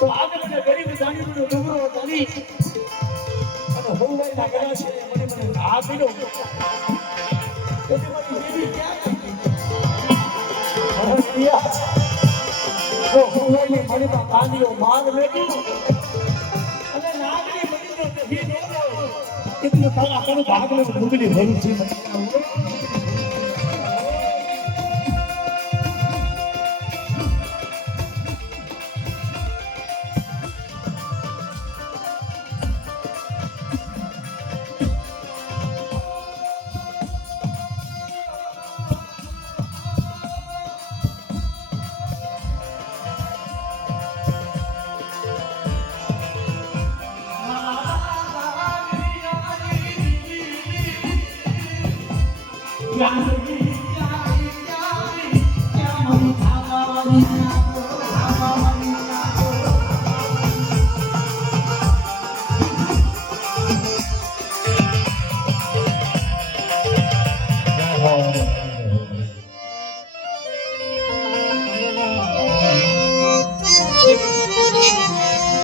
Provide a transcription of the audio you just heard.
તો આગળ મને ગરીબ જાણીનો ડુંગરો તારી અને હોવાઈ ના ગયા છે મને આ પીડો તો મારી બેબી ક્યાં ગઈ તો હોવાઈ ની મને કાંદીઓ માગ મેકી અને નાગરી બની તો હી દોરો એટલું તારા કરું ભાગને ડુંગળી ભરું છે Yang